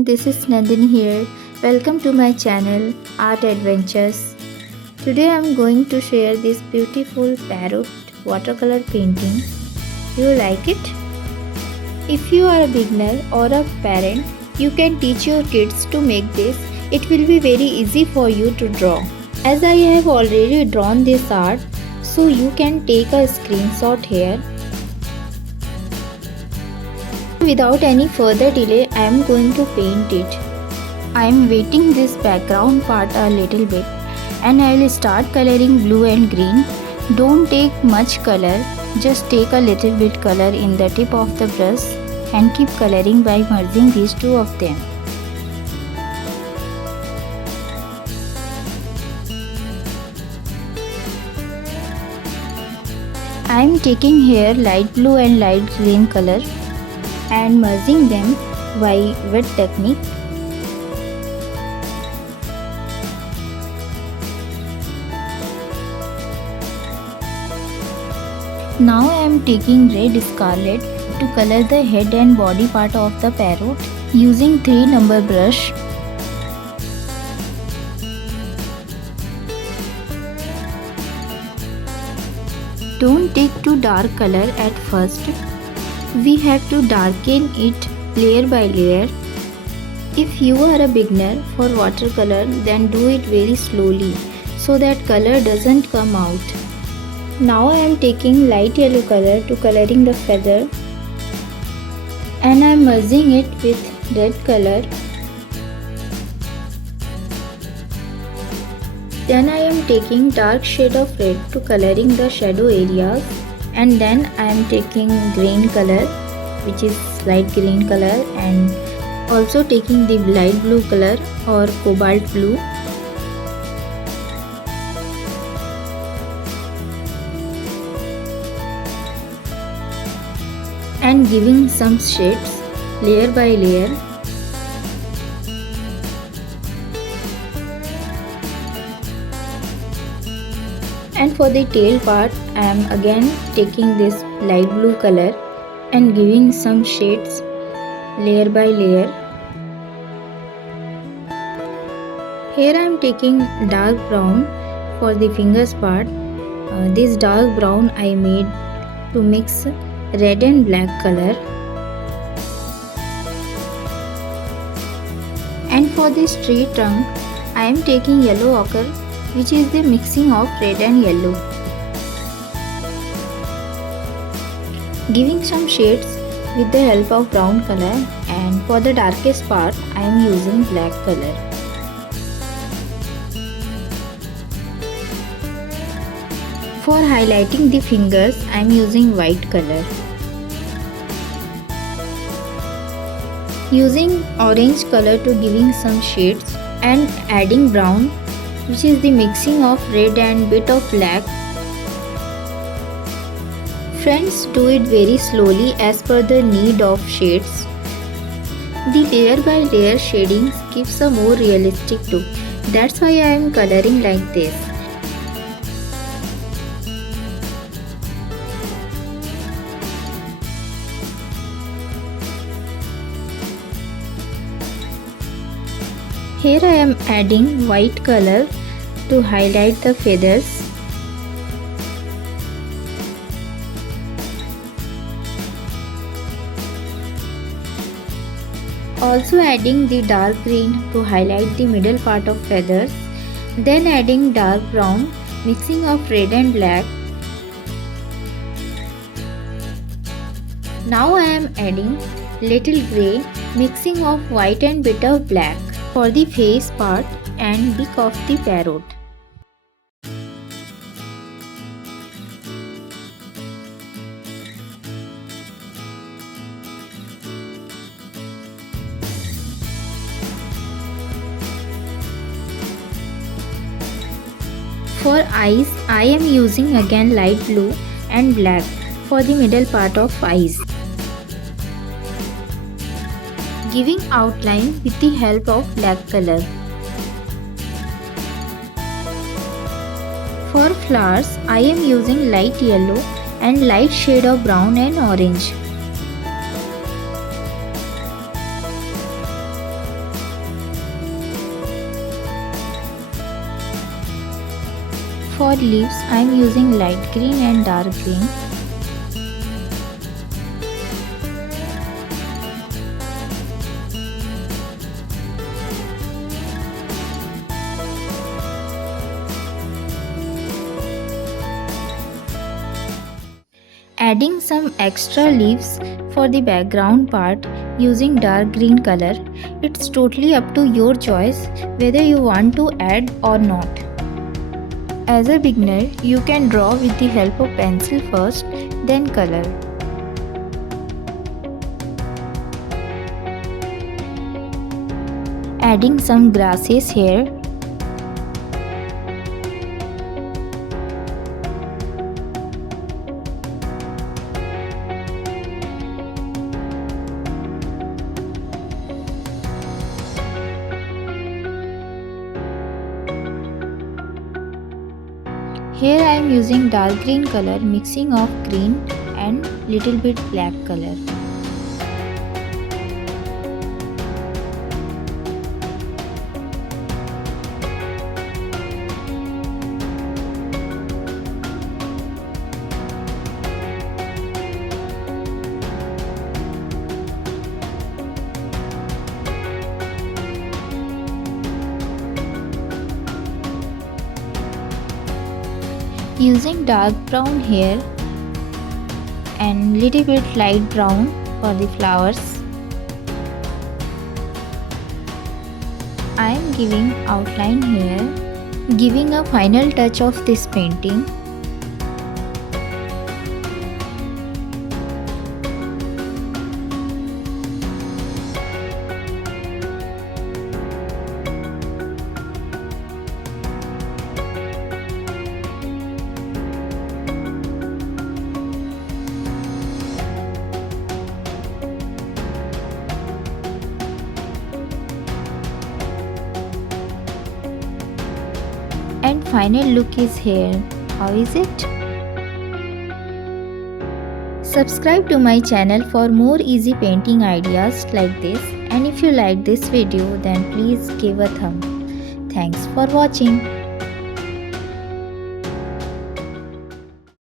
everyone, this is Nandini here. Welcome to my channel Art Adventures. Today I am going to share this beautiful parrot watercolor painting. Do you like it? If you are a beginner or a parent, you can teach your kids to make this. It will be very easy for you to draw. As I have already drawn this art, so you can take a screenshot here. Without any further delay, I am going to paint it. I am wetting this background part a little bit and I will start coloring blue and green. Don't take much color, just take a little bit color in the tip of the brush and keep coloring by merging these two of them. I am taking here light blue and light green color and merging them by wet technique. Now I am taking red scarlet to color the head and body part of the parrot using 3 number brush. Don't take too dark color at first. We have to darken it layer by layer. If you are a beginner for watercolor, then do it very slowly so that color doesn't come out. Now I am taking light yellow color to coloring the feather and I am merging it with red color. Then I am taking dark shade of red to coloring the shadow areas. And then I am taking green color, which is light green color, and also taking the light blue color or cobalt blue. And giving some shades layer by layer. And for the tail part, I am again taking this light blue color and giving some shades layer by layer. Here I am taking dark brown for the fingers part. This dark brown I made to mix red and black color. And for this tree trunk, I am taking yellow ochre, which is the mixing of red and yellow. Giving some shades with the help of brown color, and for the darkest part I am using black color. For highlighting the fingers I am using white color. Using orange color to giving some shades and adding brown, which is the mixing of red and bit of black. Friends, do it very slowly as per the need of shades. The layer by layer shadings gives a more realistic look. That's why I am coloring like this. Here I am adding white color to highlight the feathers. Also adding the dark green to highlight the middle part of feathers. Then adding dark brown, mixing of red and black. Now I am adding little grey, mixing of white and bit of black for the face part and beak of the parrot. For eyes, I am using again light blue and black for the middle part of eyes. Giving outline with the help of black color. For flowers, I am using light yellow and light shade of brown and orange. for leaves, I am using light green and dark green. Adding some extra leaves for the background part using dark green color. It's totally up to your choice whether you want to add or not. As a beginner, you can draw with the help of pencil first, then color. Adding some grasses here. Here I am using dark green color, mixing of green and little bit black color. Using dark brown here and little bit light brown for the flowers. I am giving outline here, giving a final touch of this painting. And final look is here. How is it? Subscribe to my channel for more easy painting ideas like this, and if you like this video then please give a thumb. Thanks for watching.